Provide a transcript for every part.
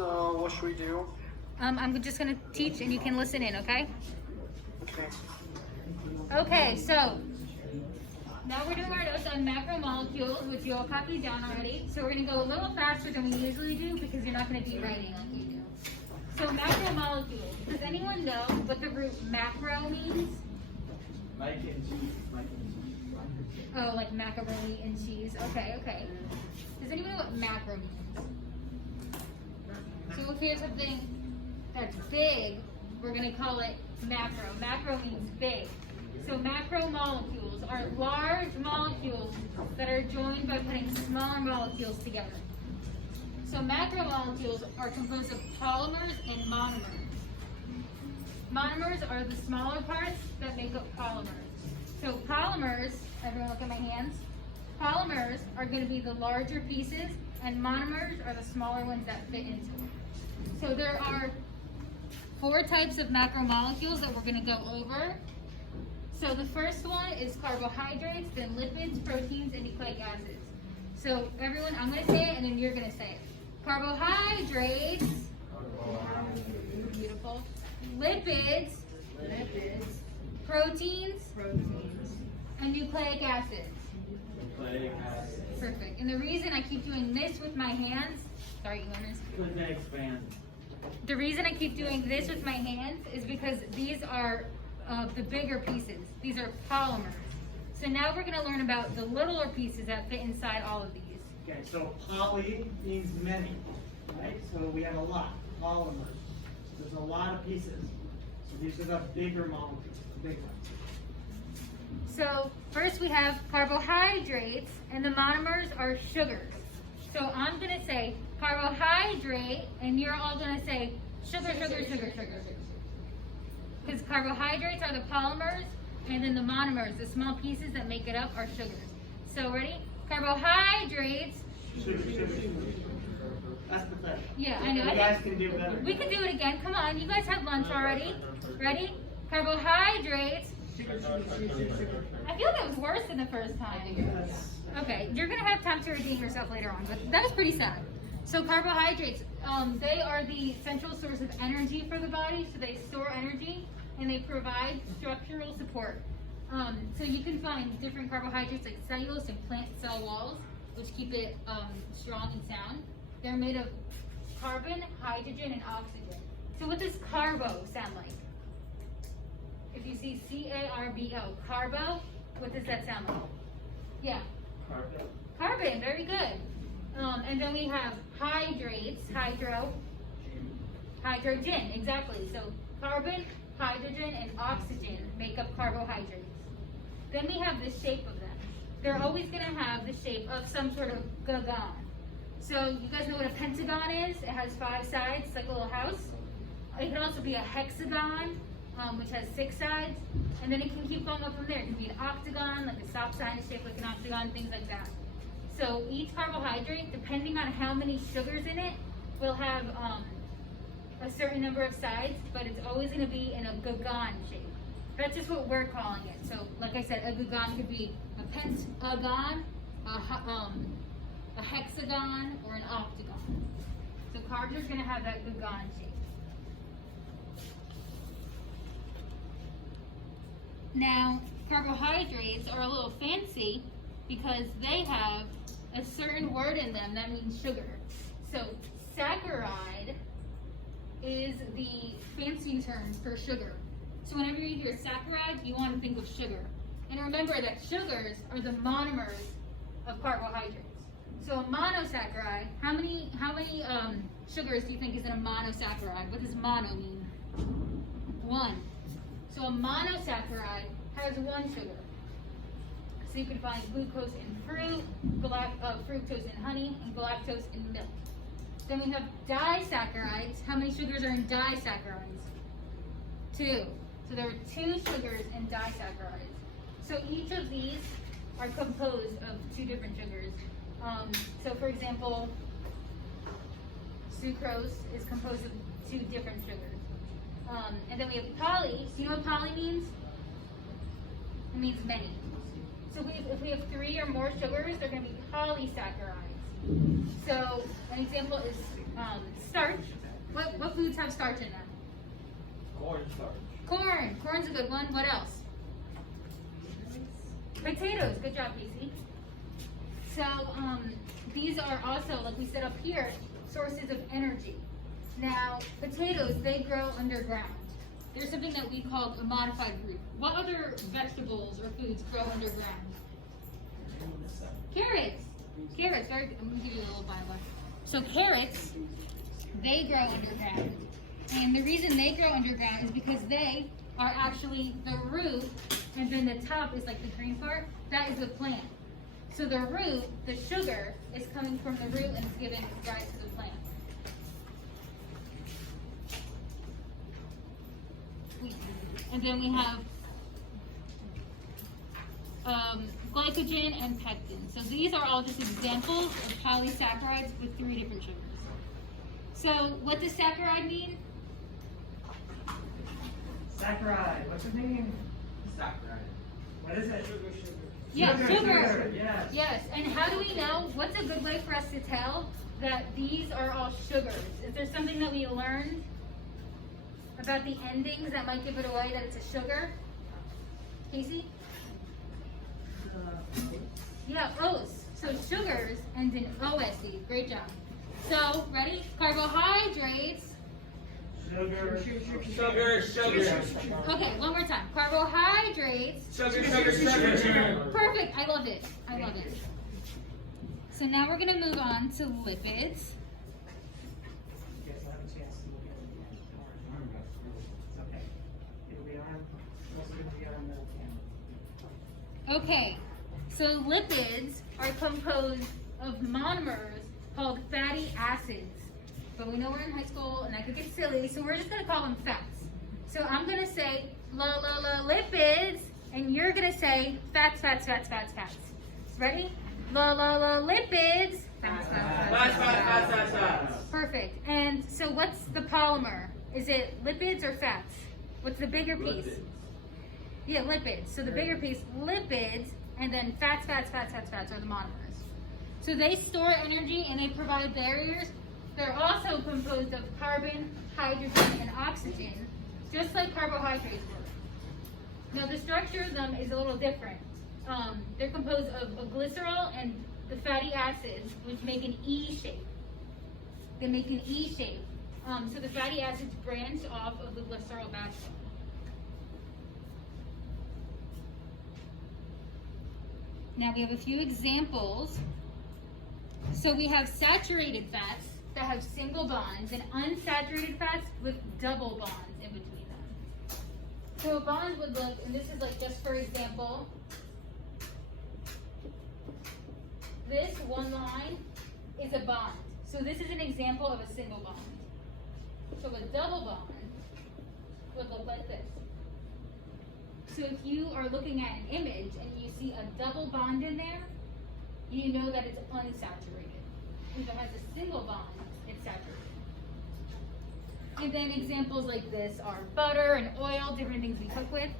So what should we do? I'm just gonna teach and you can listen in, okay? Okay. Okay, so now we're doing our notes on macromolecules, which you all copied down already. So we're gonna go a little faster than we usually do because you're not gonna be writing like you do. So macromolecules. Does anyone know what the root macro means? Like and cheese. Oh, like macaroni and cheese. Okay, okay. Does anyone know what macro means? So if here's something that's big, we're going to call it macro. Macro means big. So macromolecules are large molecules that are joined by putting smaller molecules together. So macromolecules are composed of polymers and monomers. Monomers are the smaller parts that make up polymers. So polymers, everyone look at my hands. Polymers are going to be the larger pieces, and monomers are the smaller ones that fit into it. So there are 4 types of macromolecules that we're going to go over. So the first one is carbohydrates, then lipids, proteins, and nucleic acids. So everyone, I'm going to say it, and then you're going to say it. Carbohydrates. Beautiful. Lipids. Proteins. And nucleic acids. Perfect. And the reason I keep doing this with my hands, sorry, Eunice. The reason I keep doing this with my hands is because these are the bigger pieces. These are polymers. So now we're going to learn about the littler pieces that fit inside all of these. Okay, so poly means many, right? So we have a lot, polymers. There's a lot of pieces. So these are the bigger molecules, the big ones. So first we have carbohydrates, and the monomers are sugars. So I'm going to say carbohydrate, and you're all going to say sugar. Because carbohydrates are the polymers, and then the monomers, the small pieces that make it up, are sugars. So ready? Carbohydrates. That's pathetic. Yeah, I know. You guys can do better. We can do it again. Come on, you guys had lunch already. Ready? Carbohydrates. I feel that was worse than the first time. Okay, you're gonna have time to redeem yourself later on, but that was pretty sad. So carbohydrates, they are the central source of energy for the body, so they store energy and they provide structural support. So you can find different carbohydrates like cellulose and plant cell walls, which keep it strong and sound. They're made of carbon, hydrogen, and oxygen. So what does carbo sound like? If you see C-A-R-B-O, carbo, what does that sound like? Yeah. Carbon, very good. And then we have hydrates, hydrogen, exactly. So carbon, hydrogen, and oxygen make up carbohydrates. Then we have the shape of them. They're always going to have the shape of some sort of gagan. So you guys know what a pentagon is? It has 5 sides, it's like a little house. It can also be a hexagon, which has 6 sides. And then it can keep going up from there. It can be an octagon, like a stop sign is shaped like an octagon, things like that. So each carbohydrate, depending on how many sugars in it, will have a certain number of sides, but it's always going to be in a gagan shape. That's just what we're calling it. So like I said, a gagan could be a pentagon, a hexagon, or an octagon. So carbs are going to have that gagan shape. Now, carbohydrates are a little fancy because they have a certain word in them that means sugar. So saccharide is the fancy term for sugar. So whenever you hear saccharide, you want to think of sugar. And remember that sugars are the monomers of carbohydrates. So a monosaccharide, how many sugars do you think is in a monosaccharide? What does mono mean? 1. So a monosaccharide has 1 sugar. So you can find glucose in fruit, fructose in honey, and galactose in milk. Then we have disaccharides. How many sugars are in disaccharides? 2. So there are 2 sugars in disaccharides. So each of these are composed of 2 different sugars. So for example, sucrose is composed of 2 different sugars. And then we have poly. Do you know what poly means? It means many. So if we have 3 or more sugars, they're going to be polysaccharides. So an example is starch. have starch in them? Cornstarch. Corn. Corn's a good one. What else? Potatoes. Good job, Casey. So these are also, like we said up here, sources of energy. Now, potatoes, they grow underground. There's something that we call a modified root. What other vegetables or foods grow underground? Carrots. Carrots. Very, I'm going to give you a little Bible. So carrots, they grow underground. And the reason they grow underground is because they are actually the root, and then the top is like the green part. That is the plant. So the root, the sugar, is coming from the root and it's giving rise to the plant. And then we have glycogen and pectin. So these are all just examples of polysaccharides with 3 different sugars. So what does saccharide mean? Saccharide. What's the name? Saccharide. What is it? Yeah, sugar. Yes. Yes. And how do we know? What's a good way for us to tell that these are all sugars? Is there something that we learned about the endings that might give it away that it's a sugar? Casey? Yeah, O's. So sugars end in OSE. Great job. So, ready? Carbohydrates. Sugar. Sugar. Okay, one more time. Carbohydrates. Sugar. Perfect. I love it. I love it. So now we're going to move on to lipids. Yes, I have a chance to look at it again. It's okay. It'll be on. Most of it will be on the camera. Okay, so lipids are composed of monomers called fatty acids. But we know we're in high school and that could get silly, so we're just going to call them fats. So I'm going to say lipids, and you're going to say fats. Ready? Lipids. Fats. Perfect. And so what's the polymer? Is it lipids or fats? What's the bigger piece? Lipids. Yeah, lipids. So the bigger piece, lipids, and then fats are the monomers. So they store energy and they provide barriers. They're also composed of carbon, hydrogen, and oxygen, just like carbohydrates were. Now the structure of them is a little different. They're composed of a glycerol and the fatty acids, which make an E shape. They make an E shape. So the fatty acids branch off of the glycerol backbone. Now we have a few examples. So we have saturated fats that have single bonds and unsaturated fats with double bonds in between them. So a bond would look, and this is like just for example, this one line is a bond. So this is an example of a single bond. So a double bond would look like this. So if you are looking at an image and you see a double bond in there, you know that it's unsaturated. If it has a single bond, it's saturated. And then examples like this are butter and oil, different things we cook with.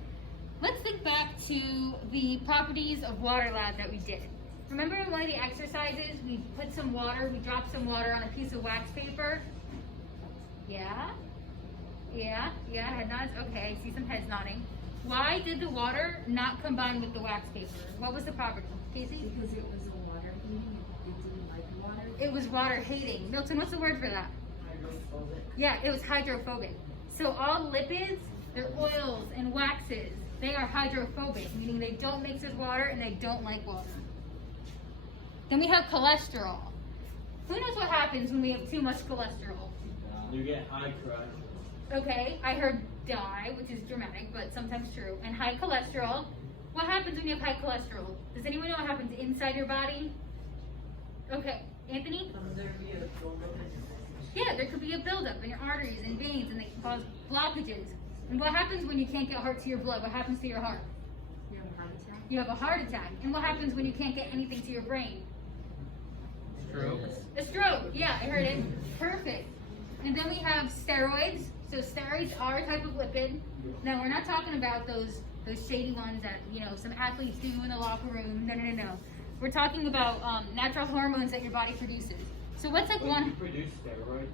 Let's think back to the properties of water lab that we did. Remember in one of the exercises, we put some water, we dropped some water on a piece of wax paper? Yeah, head nods. Okay, I see some heads nodding. Why did the water not combine with the wax paper? What was the property? Casey? Because it was a water hating. It didn't like water. It was water hating. Milton, what's the word for that? Hydrophobic. Yeah, it was hydrophobic. So all lipids, they're oils and waxes. They are hydrophobic, meaning they don't mix with water and they don't like water. Then we have cholesterol. Who knows what happens when we have too much cholesterol? You get high cholesterol. Okay, I heard die, which is dramatic, but sometimes true. And high cholesterol. What happens when you have high cholesterol? Does anyone know what happens inside your body? Okay, Anthony? Yeah, there could be a buildup in your arteries and veins, and they can cause blockages. And what happens when you can't get heart to your blood? What happens to your heart? You have a heart attack. You have a heart attack. And what happens when you can't get anything to your brain? Stroke. A stroke. Yeah, I heard it. Perfect. And then we have steroids. So steroids are a type of lipid. Now we're not talking about those shady ones that some athletes do in the locker room. No. We're talking about natural hormones that your body produces. So what's like Wait, one? you produce steroids?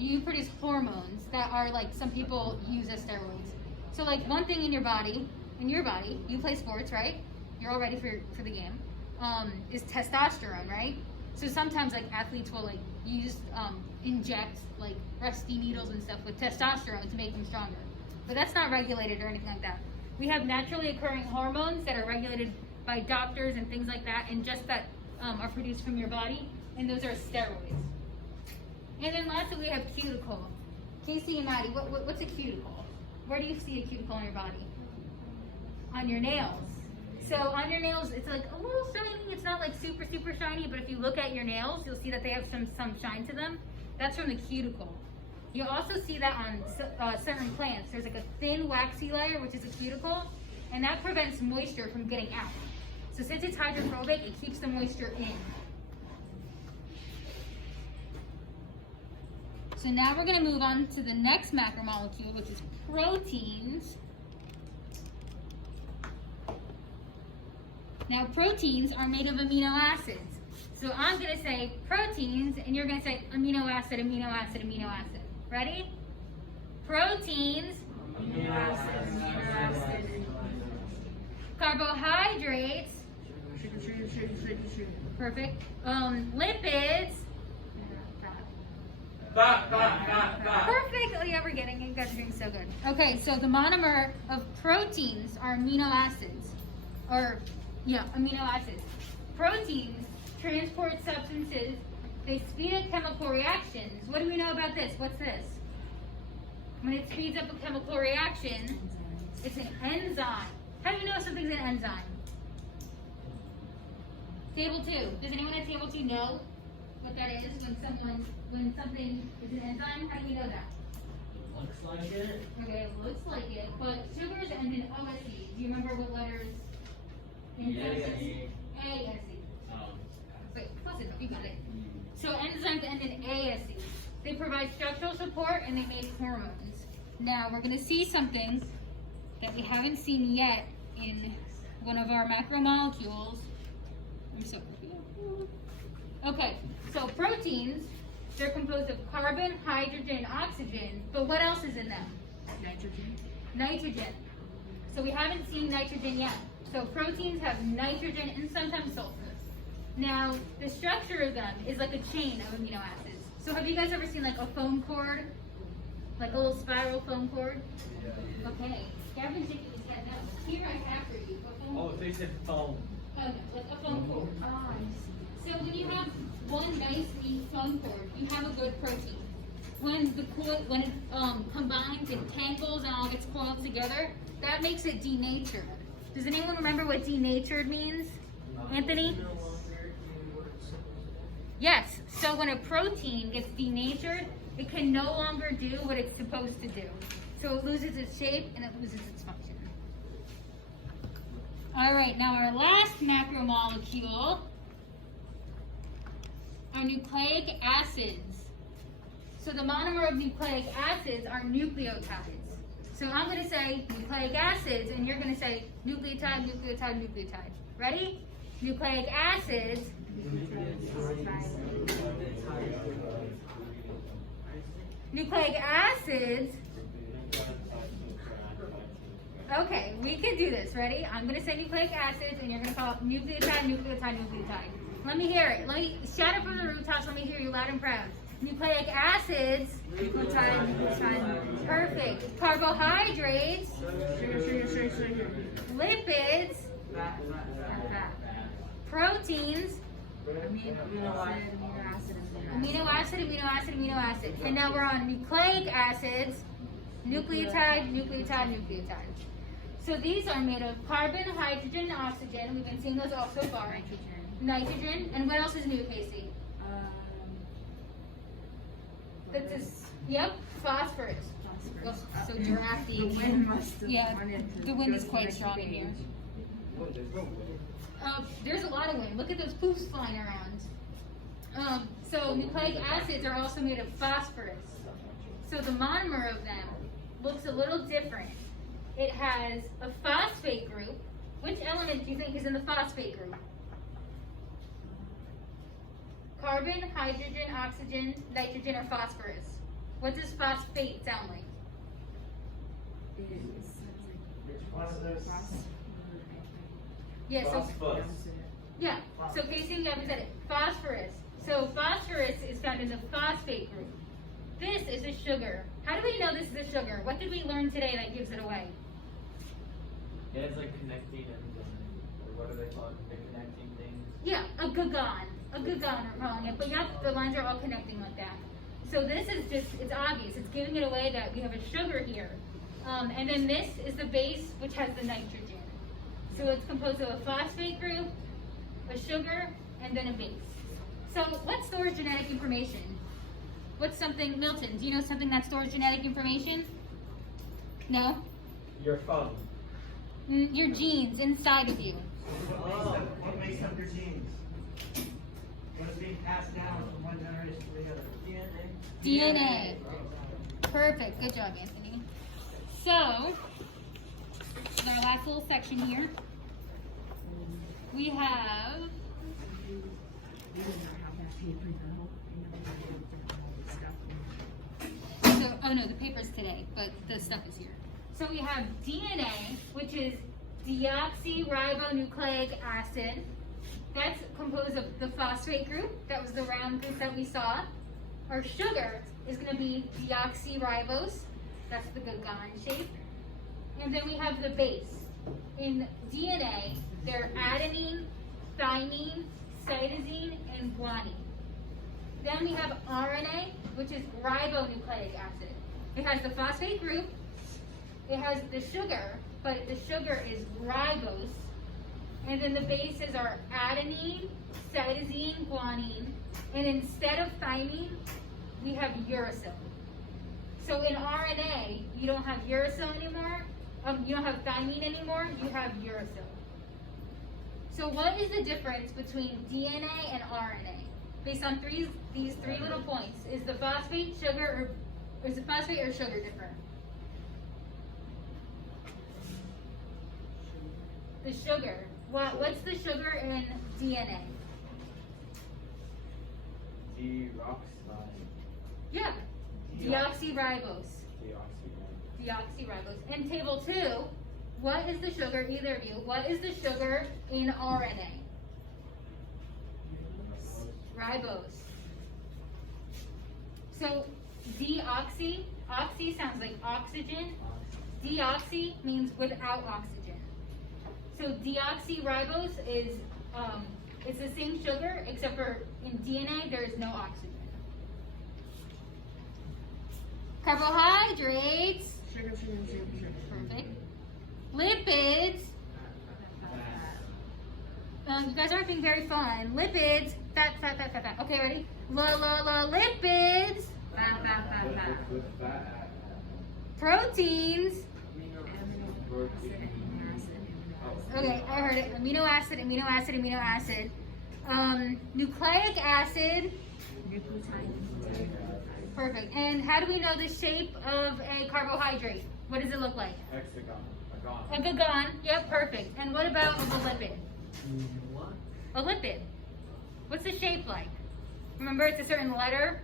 you produce hormones that are like some people use as steroids. So like one thing in your body, you play sports, right? You're all ready for the game. Is testosterone, right? So sometimes like athletes will like use inject like rusty needles and stuff with testosterone to make them stronger. But that's not regulated or anything like that. We have naturally occurring hormones that are regulated by doctors and things like that, and just that are produced from your body, and those are steroids. And then lastly, we have cuticle. Casey and Maddie, what's a cuticle? Where do you see a cuticle on your body? On your nails. So on your nails, it's like a little shiny. It's not like super, super shiny, but if you look at your nails, you'll see that they have some shine to them. That's from the cuticle. You also see that on certain plants. There's like a thin waxy layer, which is a cuticle, and that prevents moisture from getting out. So since it's hydrophobic, it keeps the moisture in. So now we're going to move on to the next macromolecule, which is proteins. Now proteins are made of amino acids. So I'm going to say proteins, and you're going to say amino acid, amino acid, amino acid. Ready? Proteins. Amino acid, amino acid. Carbohydrates. Sugar. Perfect. Lipids. Fat. Perfect. Oh yeah, we're getting it. You guys are doing so good. Okay, so the monomer of proteins are amino acids. Amino acids. Proteins transport substances. They speed up chemical reactions. What do we know about this? What's this? When it speeds up a chemical reaction, it's an enzyme. How do you know something's an enzyme? Table 2. Does anyone at table 2 know what that is when something is an enzyme? How do we know that? Looks like it. Okay, it looks like it, but sugars end in OSE. Do you remember what letters? ASE. Wait, close enough, you got it. So enzymes end in ASE. They provide structural support and they make hormones. Now we're going to see something that we haven't seen yet in one of our macromolecules. I'm so confused. Okay, so proteins, they're composed of carbon, hydrogen, oxygen, but what else is in them? Nitrogen. So we haven't seen nitrogen yet. So proteins have nitrogen and sometimes sulfur. Now, the structure of them is like a chain of amino acids. So have you guys ever seen like a foam cord? Like a little spiral foam cord? Okay. Gavin's shaking his head now. Here I have for you. A foam cord. They said foam. Oh no, like a foam cord. So when you have one nice neat foam cord, you have a good protein. When it combines and tangles and all gets coiled together, that makes it denatured. Does anyone remember what denatured means? Anthony? Yes, so when a protein gets denatured, it can no longer do what it's supposed to do. So it loses its shape and it loses its function. All right, now our last macromolecule are nucleic acids. So the monomer of nucleic acids are nucleotides. So I'm going to say nucleic acids, and you're going to say nucleotide, nucleotide, nucleotide. Ready? Nucleic acids. Nucleic acids. Okay, we can do this. Ready? I'm going to say nucleic acids, and you're going to call it nucleotide, nucleotide, nucleotide. Let me hear it. Let me shout it from the rooftops. Let me hear you loud and proud. Nucleic acids. Nucleotide, nucleotide. Perfect. Carbohydrates. Sugar. Lipids. Fat. Proteins. Amino acid. And now we're on nucleic acids. Nucleotide, nucleotide, nucleotide. So these are made of carbon, hydrogen, and oxygen. We've been seeing those all so far. Nitrogen. And what else is new, Casey? That's this. Yep, phosphorus. Oh, so drafty. The wind must have Yeah, wanted to the wind go is to quite the strong in next here. page. There's a lot of wind. Look at those poofs flying around. So nucleic acids are also made of phosphorus. So the monomer of them looks a little different. It has a phosphate group. Which element do you think is in the phosphate group? Carbon, hydrogen, oxygen, nitrogen, or phosphorus? What does phosphate sound like? Yeah, so yeah. So Casey, you haven't said it. Phosphorus. So phosphorus is found in the phosphate group. This is a sugar. How do we know this is a sugar? What did we learn today that gives it away? Yeah, it's like connecting and what do they call it? The connecting things. Yeah, a gugon. A gugon, I'm calling it. But yeah, the lines are all connecting like that. So this is just, it's obvious. It's giving it away that we have a sugar here. And then this is the base, which has the nitrogen. So it's composed of a phosphate group, a sugar, and then a base. So what stores genetic information? What's something, Milton, do you know something that stores genetic information? No? Your phone. Your genes inside of you. What makes up your genes? What is being passed down from one generation to the other? DNA. Perfect. Good job, Anthony. So, in our last little section here, we have oh no, the paper's today, but the stuff is here. So we have DNA, which is deoxyribonucleic acid. That's composed of the phosphate group. That was the round group that we saw. Our sugar is going to be deoxyribose. That's the gugon shape. And then we have the base. In DNA, they're adenine, thymine, cytosine, and guanine. Then we have RNA, which is ribonucleic acid. It has the phosphate group. It has the sugar, but the sugar is ribose. And then the bases are adenine, cytosine, guanine. And instead of thymine, we have uracil. So in RNA, you don't have uracil anymore. You don't have thymine anymore. You have uracil. So what is the difference between DNA and RNA? Based on these three little points, is the phosphate sugar or is the phosphate or sugar different? The sugar. What's the sugar in DNA? Deoxide. Yeah, deoxyribose. Deoxyribose. In table 2, what is the sugar, either of you, what is the sugar in RNA? Ribose. So deoxy, oxy sounds like oxygen. Deoxy means without oxygen. So deoxyribose is it's the same sugar except for in DNA there is no oxygen. Carbohydrates. Sugar. Perfect. Lipids. You guys aren't being very fun. Lipids. Fat. Okay, ready? Lipids. Fat. Proteins. Okay, I heard it. Amino acid. Nucleic acid. Perfect. And how do we know the shape of a carbohydrate? What does it look like? Hexagon. A gugon. Yep, perfect. And what about a lipid? What? A lipid. What's the shape like? Remember, it's a certain letter.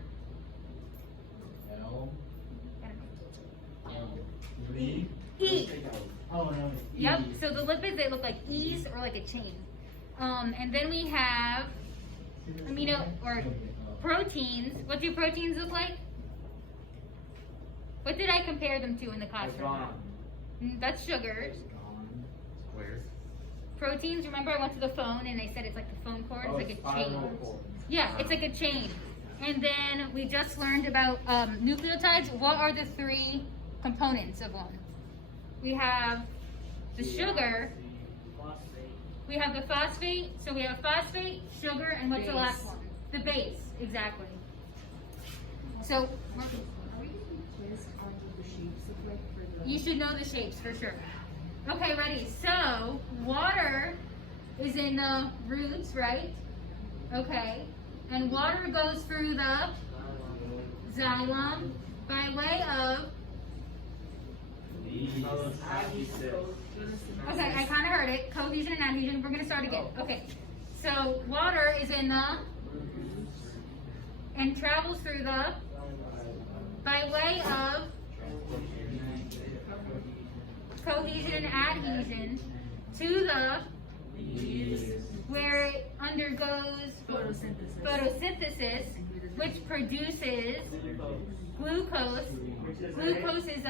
L. E. Oh no. Yep. So the lipids, they look like E's or like a chain. And then we have amino or proteins. What do proteins look like? What did I compare them to in the classroom? That's sugars. Squares. Proteins, remember I went to the phone and they said it's like the phone cord, it's like a chain. Yeah, it's like a chain. And then we just learned about nucleotides. What are the 3 components of one? We have the sugar, we have the phosphate, so we have phosphate, sugar, and what's the last one? The base, exactly. So, you should know the shapes for sure. Okay, ready. So, water is in the roots, right? Okay. And water goes through the xylem by way of... Okay, I kind of heard it. Cohesion and adhesion. We're going to start again. Okay. So, water is in the... and travels through the... by way of cohesion and adhesion to the where it undergoes photosynthesis, which produces glucose. Glucose is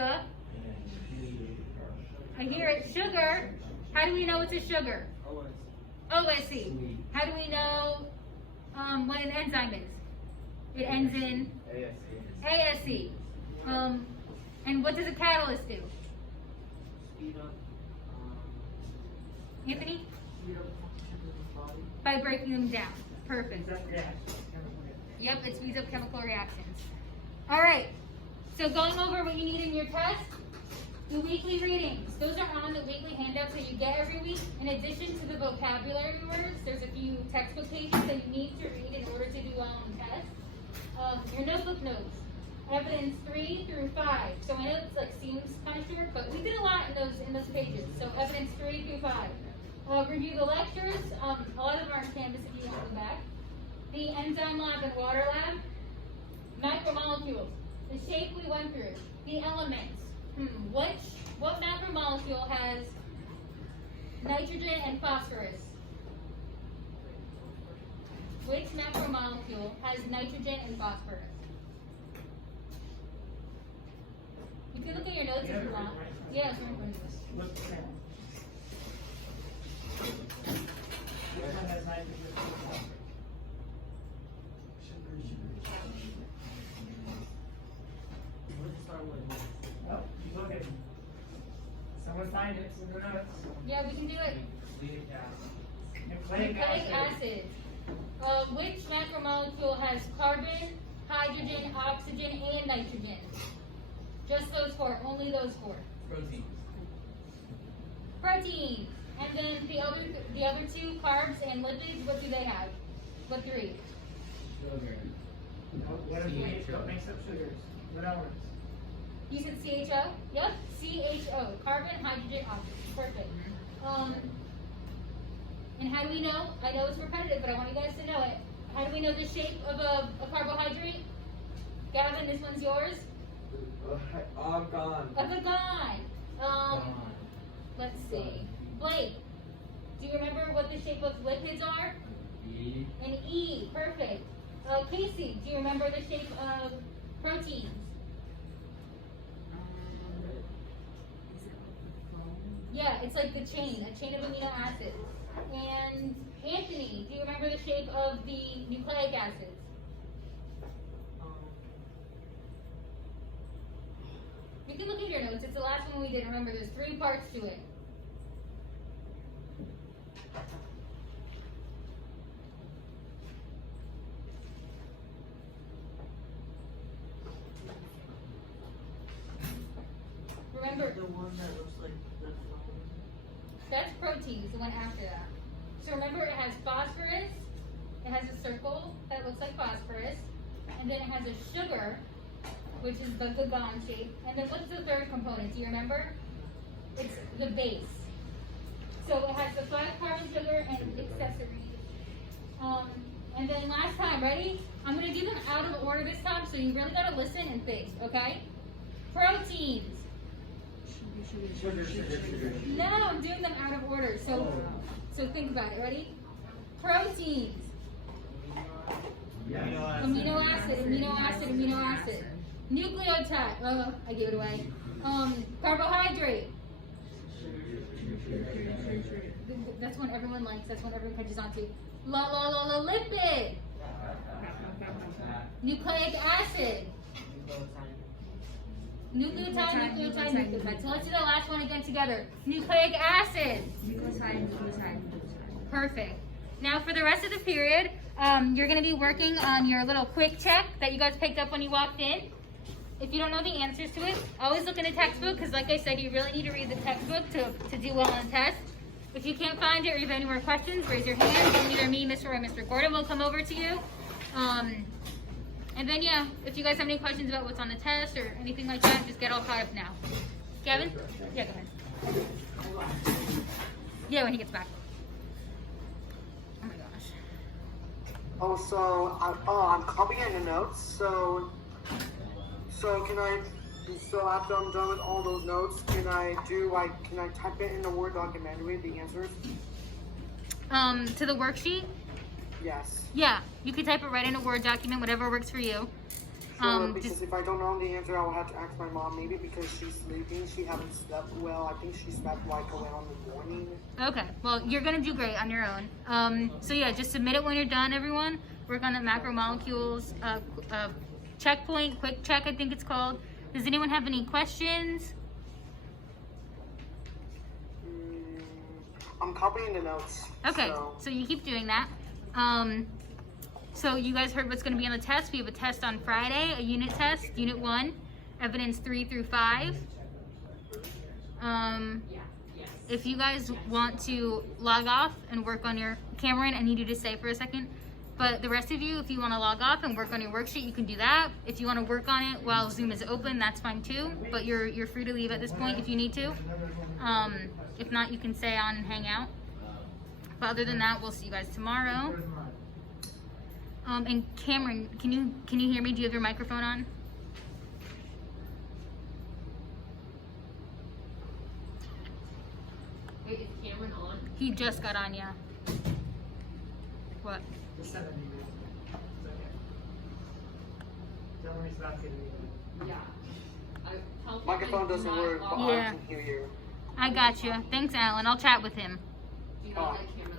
I hear it, sugar. How do we know it's a sugar? OSC. How do we know what an enzyme is? It ends in ASC. And what does a catalyst do? Speed up. Anthony? By breaking them down. Perfect. Yep, it speeds up chemical reactions. All right. So going over what you need in your test, the weekly readings. Those are on the weekly handouts that you get every week. In addition to the vocabulary words, there's a few textbook pages that you need to read in order to do well on the test. Your notebook notes. Evidence 3 through 5. So I know it's seems kind of short, but we did a lot in those pages. So evidence 3 through 5. Review the lectures. A lot of them are on Canvas if you want them back. The enzyme lab and water lab. Macromolecules. The shape we went through. The elements. What macromolecule has nitrogen and phosphorus? Which macromolecule has nitrogen and phosphorus? You can look at your notes if you want. Yeah, it's right in front of us. What's the second? Which one has nitrogen? Oh, you look at it. Someone find it in the notes. Yeah, we can do it. Nucleic Nucleic acid. acid. Which macromolecule has carbon, hydrogen, oxygen, and nitrogen? Just those four. Only those four. Proteins. Protein. And then the other two, carbs and lipids. What do they have? What three? Sugar. What makes up sugars? What elements? You said CHO? Yep. CHO. Carbon, hydrogen, oxygen. Perfect. And how do we know? I know it's repetitive, but I want you guys to know it. How do we know the shape of a carbohydrate? Gavin, this one's yours. Gone. Of a gon. Let's see. Blake, do you remember what the shape of lipids are? E. An E. Perfect. Casey, do you remember the shape of proteins? Yeah, it's like the chain, a chain of amino acids. And Anthony, do you remember the shape of the nucleic acids? You can look at your notes. It's the last one we did. Remember, there's 3 parts to it. Remember, The one that looks like the phone. that's proteins, the one after that. So remember, it has phosphorus, it has a circle that looks like phosphorus, and then it has a sugar, which is the gon shape. And then what's the third component? Do you remember? It's the base. So it has the 5-carbon sugar and accessories. And then last time, ready? I'm going to do them out of order this time, so you really got to listen and think, okay? Proteins. Sugar. No, I'm doing them out of order. So think about it. Ready? Proteins. Amino acid. Nucleotide. I gave it away. Carbohydrate. That's one everyone likes. That's one everyone catches on to. Lipid. Nucleic acid. Nucleotide. So let's do the last one again together. Nucleic acid. Nucleoside. Perfect. Now for the rest of the period, you're going to be working on your little quick check that you guys picked up when you walked in. If you don't know the answers to it, always look in the textbook because like I said, you really need to read the textbook to do well on the test. If you can't find it or you have any more questions, raise your hand and either me, Mr. or Mr. Gordon will come over to you. And then yeah, if you guys have any questions about what's on the test or anything like that, just get all caught up now. Gavin? Yeah, go ahead. Yeah, when he gets back. Oh my gosh. Oh, so I'm copying the notes. So So after I'm done with all those notes, can I type it in the Word document with the answers? To the worksheet? Yes. Yeah, you can type it right in a Word document, whatever works for you. Sure, because if I don't know the answer, I will have to ask my mom, maybe because she's sleeping, she hasn't slept well. I think she slept like around the morning. Okay, well, you're gonna do great on your own. So yeah, just submit it when you're done, everyone. Work on the macromolecules, checkpoint, quick check, I think it's called. Does anyone have any questions? I'm copying the notes. Okay, so you keep doing that. So you guys heard what's going to be on the test. We have a test on Friday, a unit test, Unit 1, evidence 3 through 5. If you guys want to log off and work on your, Cameron, I need you to stay for a second. But the rest of you, if you want to log off and work on your worksheet, you can do that. If you want to work on it while Zoom is open, that's fine too. But you're free to leave at this point if you need to. If not, you can stay on and hang out. But other than that, we'll see you guys tomorrow. And Cameron, can you hear me? Do you have your microphone on? Wait, is Cameron on? He just got on, yeah. What? The 70 years. It's okay. Tell him he's not getting it. Yeah. Microphone doesn't work, but Yeah. I can hear you. I got you. Thanks, Alan. I'll chat with him. Do you know that Cameron